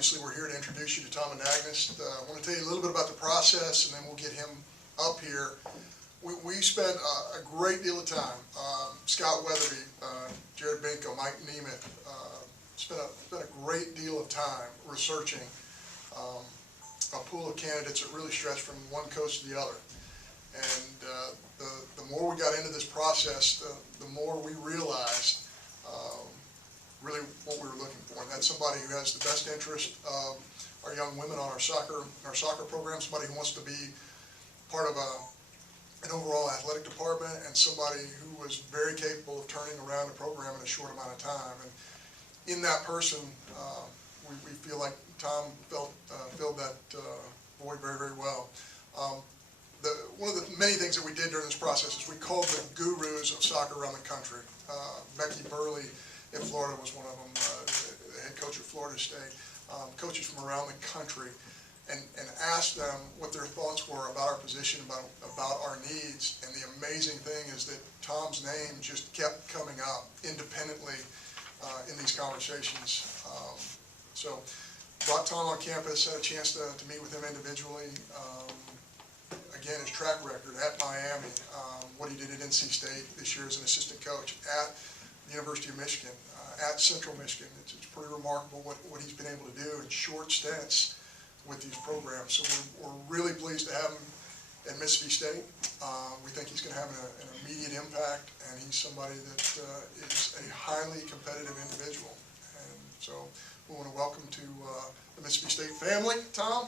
obviously we're here to introduce you to Tom Anagnost. I want to tell you a little bit about the process, and then we'll get him up here. We spent a great deal of time. Scott Weatherby, Jared Benko, Mike Nemeth, spent a great deal of time researching a pool of candidates that really stretched from one coast to the other. And the more we got into this process, the more we realized really what we were looking for. And that's somebody who has the best interest of our young women on our soccer program, somebody who wants to be part of an overall athletic department, and somebody who was very capable of turning around the program in a short amount of time. And in that person, we feel like Tom filled that void very, very well. One of the many things that we did during this process is we called the gurus of soccer around the country. Becky Burley in Florida was one of them, the head coach at Florida State, coaches from around the country, and asked them what their thoughts were about our position, about our needs. And the amazing thing is that Tom's name just kept coming up independently in these conversations. So brought Tom on campus, had a chance to meet with him individually. Again, his track record at Miami, what he did at NC State this year as an assistant coach, at the University of Michigan, at Central Michigan. It's pretty remarkable what he's been able to do in short stints with these programs. So we're really pleased to have him at Mississippi State. We think he's going to have an immediate impact, and he's somebody that is a highly competitive individual. And so we want to welcome to the Mississippi State family, Tom.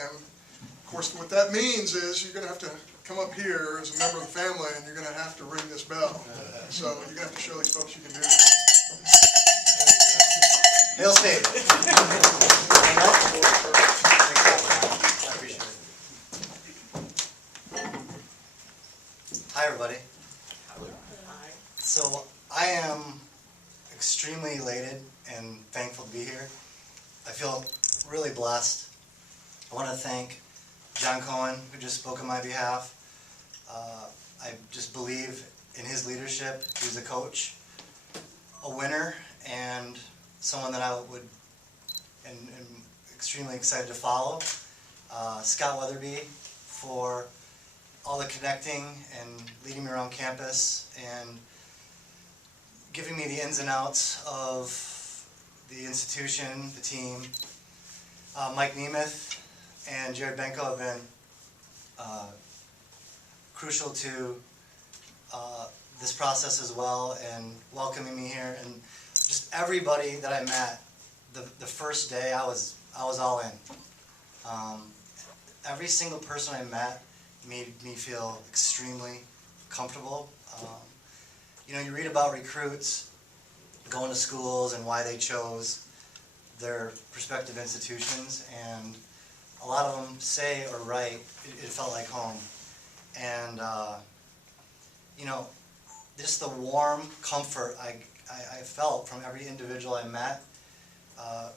And of course, what that means is you're going to have to come up here as a member of the family, and you're going to have to ring this bell. So you're going to have to show these folks you can do this. Hail State. I appreciate it. Hi, everybody. Hi. So I am extremely elated and thankful to be here. I feel really blessed. I want to thank John Cohen, who just spoke on my behalf. I just believe in his leadership. He was a coach, a winner, and someone that I would and am extremely excited to follow. Scott Weatherby for all the connecting and leading me around campus and giving me the ins and outs of the institution, the team. Mike Nemeth and Jared Benko have been crucial to this process as well, and welcoming me here, and just everybody that I met the first day. I was all in. Every single person I met made me feel extremely comfortable. You know, you read about recruits going to schools and why they chose their respective institutions, and a lot of them say or write, it felt like home. And you know, just the warm comfort I felt from every individual I met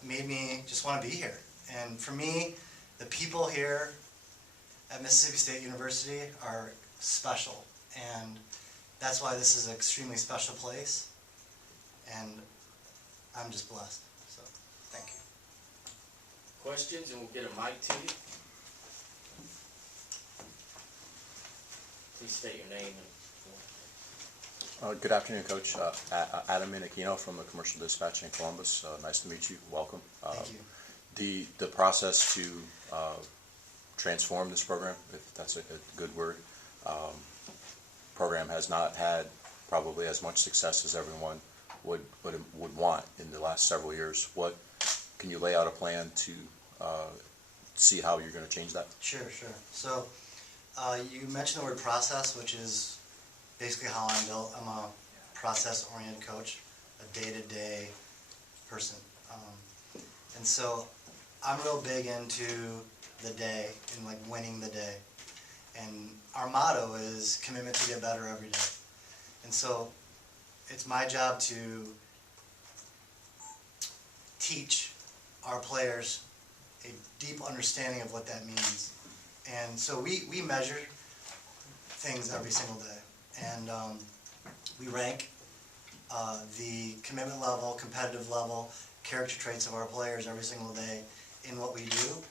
made me just want to be here. And for me, the people here at Mississippi State University are special, and that's why this is an extremely special place, and I'm just blessed. So, thank you. Questions, and we'll get a mic to you. Please state your name. Good afternoon, Coach. Adam Minakino from the Commercial Dispatch in Columbus. Nice to meet you. Welcome. Thank you. The process to transform this program, if that's a good word, program has not had probably as much success as everyone would want in the last several years. What can you lay out a plan to see how you're going to change that? Sure. So you mentioned the word process, which is basically how I'm built. I'm a process-oriented coach, a day-to-day person. And so I'm real big into the day and like winning the day. And our motto is commitment to get better every day. And so it's my job to teach our players a deep understanding of what that means. And so we measure things every single day. And we rank the commitment level, competitive level, character traits of our players every single day in what we do.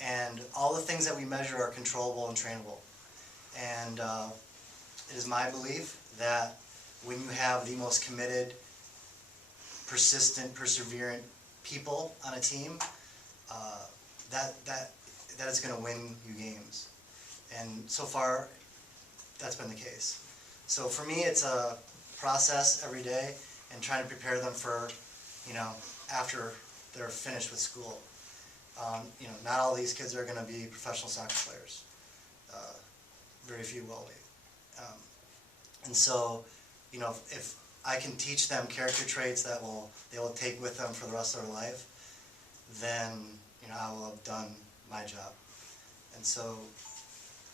And all the things that we measure are controllable and trainable. And it is my belief that when you have the most committed, persistent, perseverant people on a team, that is going to win you games. And so far, that's been the case. So for me, it's a process every day and trying to prepare them for, after they're finished with school. Not all these kids are going to be professional soccer players. Very few will be. And so, if I can teach them character traits that they will take with them for the rest of their life, then, I will have done my job. And so,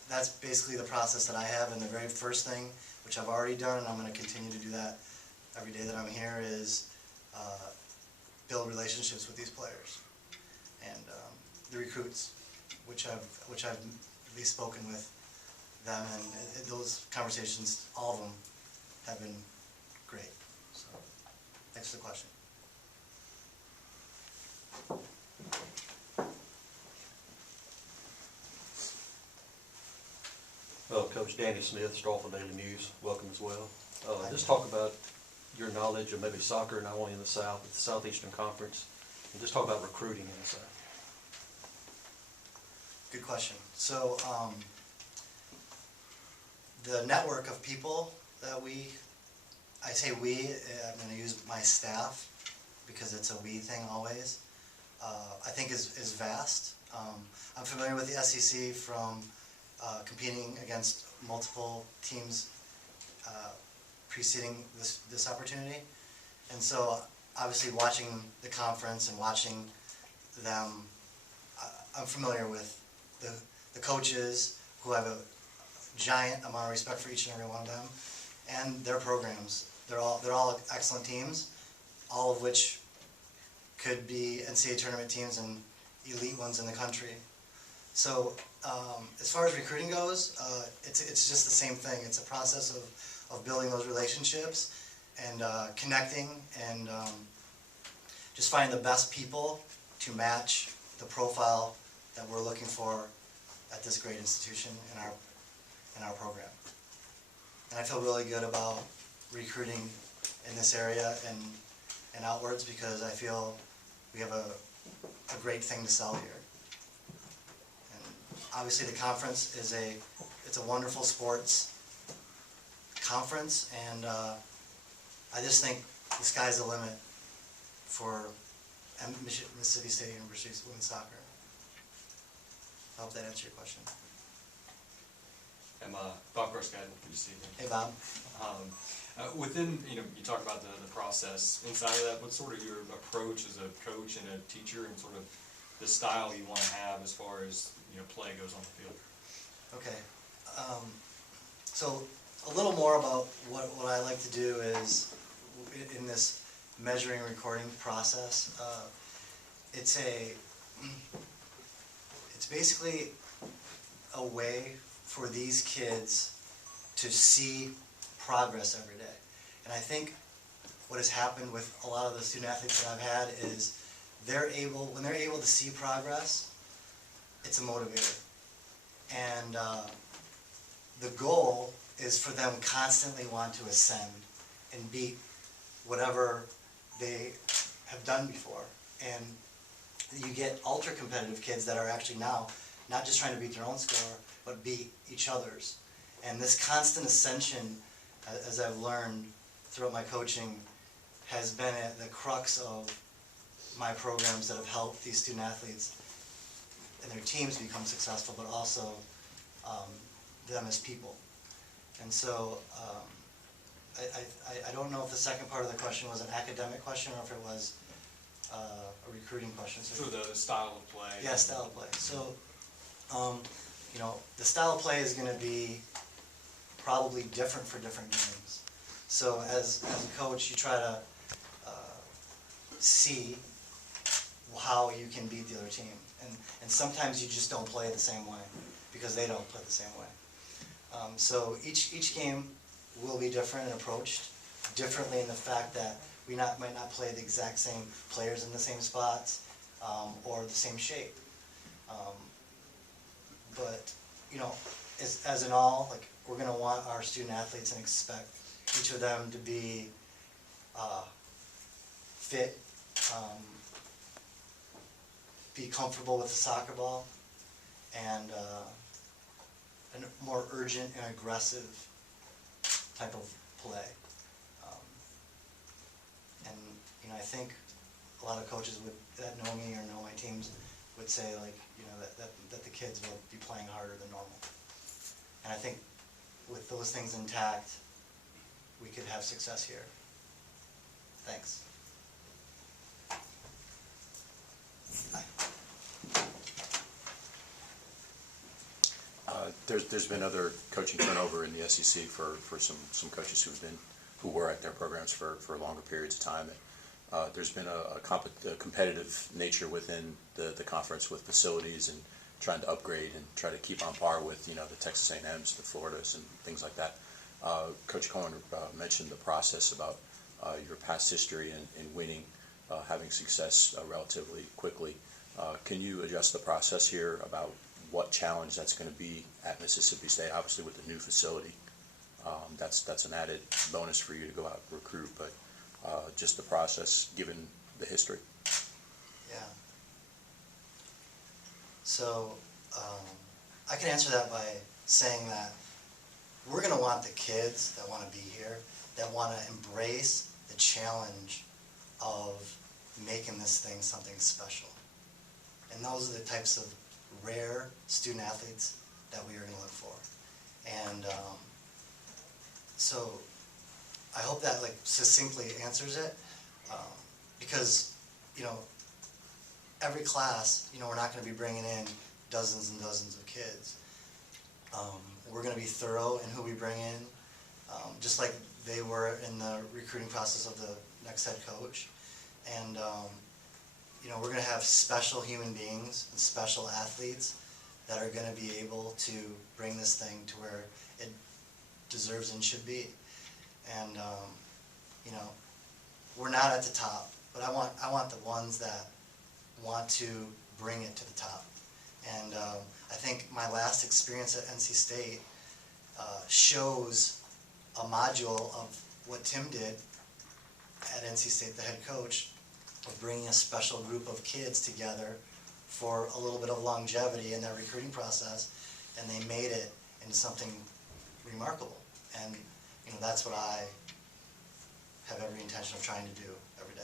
that's basically the process that I have. And the very first thing, which I've already done, and I'm going to continue to do that every day that I'm here, is build relationships with these players and the recruits, which I've at least spoken with them, and those conversations, all of them, have been great. So, thanks for the question. Well, Coach Danny Smith, Strawford Daily News, welcome as well. Just talk about your knowledge of maybe soccer, not only in the South, but the Southeastern Conference, and just talk about recruiting in the South. Good question. So, the network of people that I say we, I'm going to use my staff because it's a we thing always, I think is vast. I'm familiar with the SEC from competing against multiple teams preceding this opportunity. And so obviously watching the conference and watching them, I'm familiar with the coaches who have a giant amount of respect for each and every one of them, and their programs. They're all excellent teams, all of which could be NCAA tournament teams and elite ones in the country. So as far as recruiting goes, it's just the same thing. It's a process of building those relationships and connecting and just finding the best people to match the profile that we're looking for at this great institution in our program. And I feel really good about recruiting in this area and outwards because I feel we have a great thing to sell here. And obviously the conference it's a wonderful sports conference, and I just think the sky's the limit for Mississippi State University's women's soccer. I hope that answered your question. I'm Bob Grossgad, good to see you. Hey, Bob. Within, you talk about the process. Inside of that, what's sort of your approach as a coach and a teacher, and sort of the style you want to have as far as play goes on the field? Okay. So a little more about what I like to do is in this measuring and recording process. It's basically a way for these kids to see progress every day. And I think what has happened with a lot of the student athletes that I've had is when they're able to see progress, it's a motivator. And the goal is for them constantly want to ascend and beat whatever they have done before. And you get ultra competitive kids that are actually now not just trying to beat their own score, but beat each other's. And this constant ascension, as I've learned throughout my coaching, has been at the crux of my programs that have helped these student athletes and their teams become successful, but also them as people. And so I don't know if the second part of the question was an academic question or if it was a recruiting question. So the style of play. Yeah, style of play. So, the style of play is going to be probably different for different games. So as a coach, you try to see how you can beat the other team. And sometimes you just don't play the same way because they don't play the same way. So each game will be different and approached differently in the fact that we might not play the exact same players in the same spots, or the same shape. But, you know, as in all, like, we're gonna want our student athletes and expect each of them to be, fit, be comfortable with the soccer ball, and a more urgent and aggressive type of play. And, you know, I think a lot of coaches that know me or know my teams would say, like, you know, that the kids will be playing harder than normal. And I think with those things intact, we could have success here. Thanks. There's been other coaching turnover in the SEC for some coaches who were at their programs for longer periods of time. There's been a competitive nature within the conference with facilities and trying to upgrade and try to keep on par with, you know, the Texas A&Ms, the Floridas, and things like that. Coach Cohen mentioned the process about your past history in winning, having success relatively quickly. Can you address the process here about what challenge that's going to be at Mississippi State? Obviously, with the new facility, that's an added bonus for you to go out and recruit, but just the process given the history. Yeah. So, I can answer that by saying that we're going to want the kids that want to be here, that want to embrace the challenge of making this thing something special. And those are the types of rare student athletes that we are going to look for. And so I hope that, like, succinctly answers it, because, you know, every class, you know, we're not going to be bringing in dozens and dozens of kids. We're going to be thorough in who we bring in, just like they were in the recruiting process of the next head coach. And you know, we're going to have special human beings and special athletes that are going to be able to bring this thing to where it deserves and should be. And you know, we're not at the top, but I want the ones that want to bring it to the top. And I think my last experience at NC State shows a module of what Tim did at NC State, the head coach, of bringing a special group of kids together for a little bit of longevity in that recruiting process, and they made it into something remarkable. And, you know, that's what I have every intention of trying to do every day.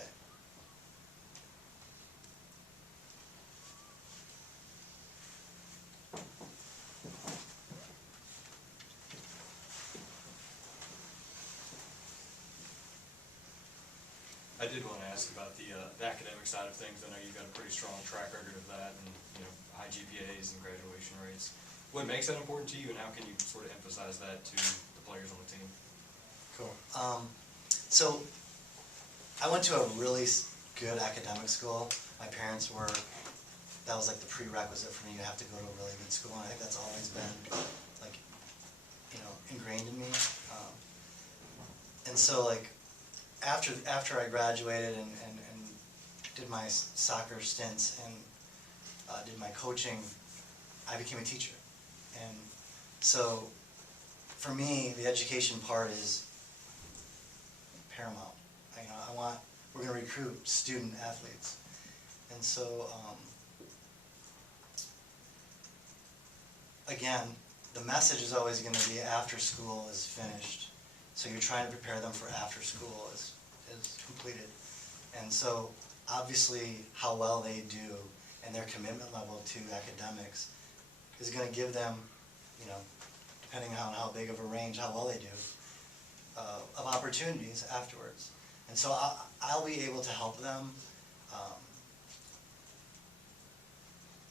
I did want to ask about the academic side of things. I know you've got a pretty strong track record of that, and, you know, high GPAs and graduation rates. What makes that important to you, and how can you sort of emphasize that to the players on the team? Cool. So I went to a really good academic school. My parents were, that was like the prerequisite for me. You have to go to a really good school, and I think that's always been, like, you know, ingrained in me. And so, like, after I graduated and did my soccer stints and did my coaching, I became a teacher. And so for me, the education part is paramount. You know, we're going to recruit student athletes. And so, again, the message is always going to be after school is finished. So you're trying to prepare them for after school is completed. And so obviously how well they do and their commitment level to academics is going to give them, you know, depending on how big of a range, how well they do, of opportunities afterwards. And so I'll be able to help them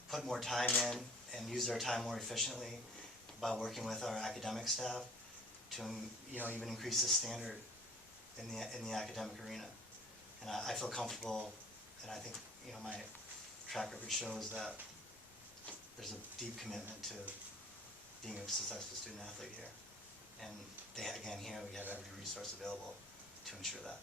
put more time in and use their time more efficiently by working with our academic staff to, you know, even increase the standard in the academic arena. And I feel comfortable, and I think, you know, my track record shows that there's a deep commitment to being a successful student athlete here. And again, here we have every resource available to ensure that.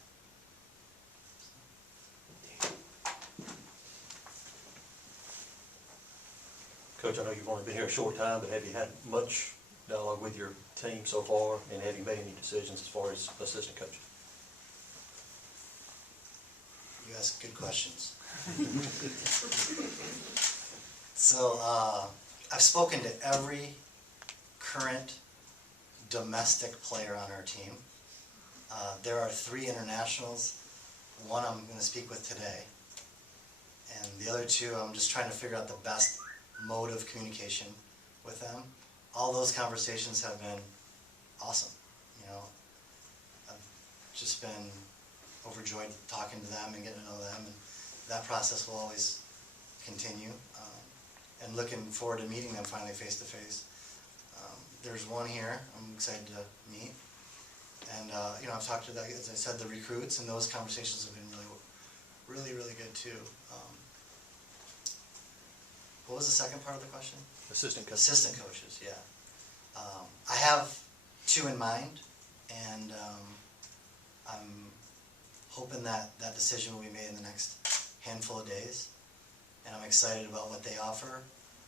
Coach, I know you've only been here a short time, but have you had much dialogue with your team so far, and have you made any decisions as far as assistant coach? You ask good questions. So, I've spoken to every current domestic player on our team. There are 3 internationals, one I'm gonna speak with today. And the other 2, I'm just trying to figure out the best mode of communication with them. All those conversations have been awesome, you know. I've just been overjoyed talking to them and getting to know them, and that process will always continue. And looking forward to meeting them finally face to face. There's one here I'm excited to meet. And you know, I've talked to, as I said, the recruits, and those conversations have been really good too. What was the second part of the question? Assistant coach. Assistant coaches, yeah. I have 2 in mind, and I'm hoping that that decision will be made in the next handful of days. And I'm excited about what they offer.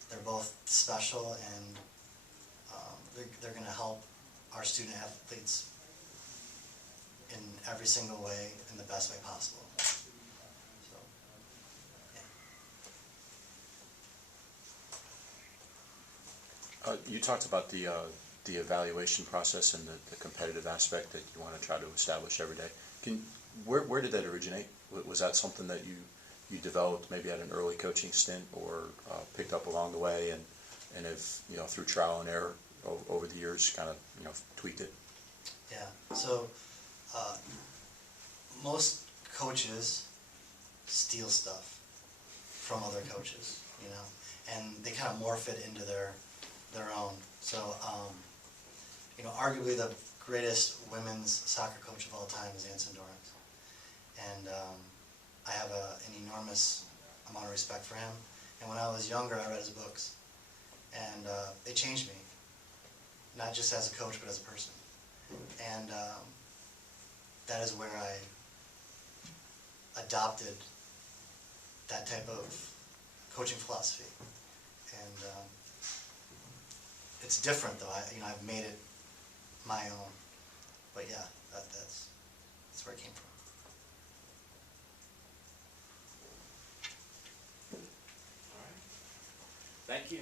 They're both special, and they're going to help our student athletes in every single way, in the best way possible. So, yeah. You talked about the evaluation process and the competitive aspect that you want to try to establish every day. Where did that originate? Was that something that you developed maybe at an early coaching stint, or picked up along the way, and have, you know, through trial and error over the years kind of, you know, tweaked it? Yeah, so most coaches steal stuff from other coaches, you know, and they kind of morph it into their own. So, you know, arguably the greatest women's soccer coach of all time is Anson Dorrance. And I have an enormous amount of respect for him. And when I was younger, I read his books. And they changed me, not just as a coach, but as a person. And that is where I adopted that type of coaching philosophy. And it's different, though. I've made it my own. But yeah, that's where it came from. Thank you.